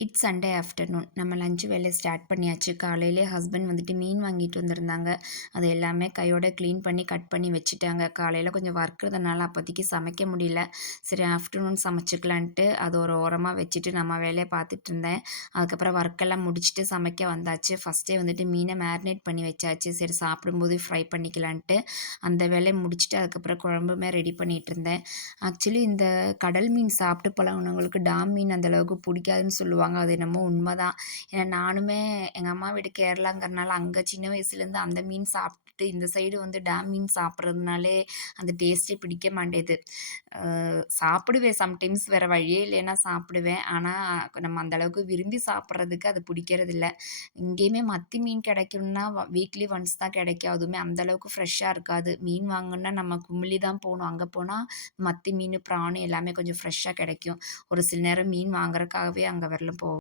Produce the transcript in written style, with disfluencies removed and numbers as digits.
It's Sunday afternoon. நம்ம lunch வேலைய start பண்ணியாச்சு. காலையிலே ஹஸ்பண்ட் வந்துட்டு மீன் வாங்கிட்டு வந்திருந்தாங்க. அது எல்லாமே கையோட கிளீன் பண்ணி, கட் பண்ணி வச்சுட்டாங்க. காலையில கொஞ்சம் ஒர்க் இருந்தனால அப்போதைக்கு சமைக்க முடியல. சரி ஆஃப்டர்நூன் சமைச்சுக்கலான்ட்டு அது ஒரு ஓரமா வச்சுட்டு நம்ம வேலைய பார்த்துட்டு இருந்தேன். அதுக்கப்புறம் ஒர்க்கெல்லாம் முடிச்சுட்டு சமைக்க வந்தாச்சு. ஃபர்ஸ்ட்டே வந்துட்டு மீன மேரினேட் பண்ணி வச்சாச்சு. சரி சாப்பிடும்போது ஃப்ரை பண்ணிக்கலான்ட்டு அந்த வேலைய முடிச்சுட்டு அதுக்கப்புறம் குழம்புமே ரெடி பண்ணிட்டு இருந்தேன். ஆக்சுவலி இந்த கடல் மீன் சாப்பிட்டு பழகுனவங்களுக்கு டாம் மீன் அந்த அளவுக்கு பிடிக்காதுன்னு சொல்லுவாங்க. அது என்னமோ உண்மதான். ஏன்னா நானுமே எங்க அம்மா வீடு கேரளாங்கிறனால அங்க சின்ன வயசுலேருந்து அந்த மீன் சாப்பிட்டுட்டு இந்த சைடு வந்து டேம் மீன் சாப்பிட்றதுனாலே அந்த டேஸ்ட்டே பிடிக்க மாட்டேது. அ சாப்பிடுவேன் சம்டைம்ஸ் வேற வழியே இல்லைன்னா சாப்பிடுவேன். ஆனா நம்ம அந்த அளவுக்கு விரும்பி சாப்பிட்றதுக்கு அது பிடிக்கிறதில்ல. இங்கேயுமே மத்தி மீன் கிடைக்கும்னா வீக்லி ஒன்ஸ் தான் கிடைக்கும். அதுவுமே அந்த அளவுக்கு ஃப்ரெஷ்ஷா இருக்காது. மீன் வாங்கணும்னா நம்ம குமிளி தான் போணும். அங்க போனா மத்தி மீனு, பிரானு எல்லாமே கொஞ்சம் ஃப்ரெஷ்ஷா கிடைக்கும். ஒரு சில நேரம் மீன் வாங்குறதுக்காகவே அங்க வரலும் போவோம்.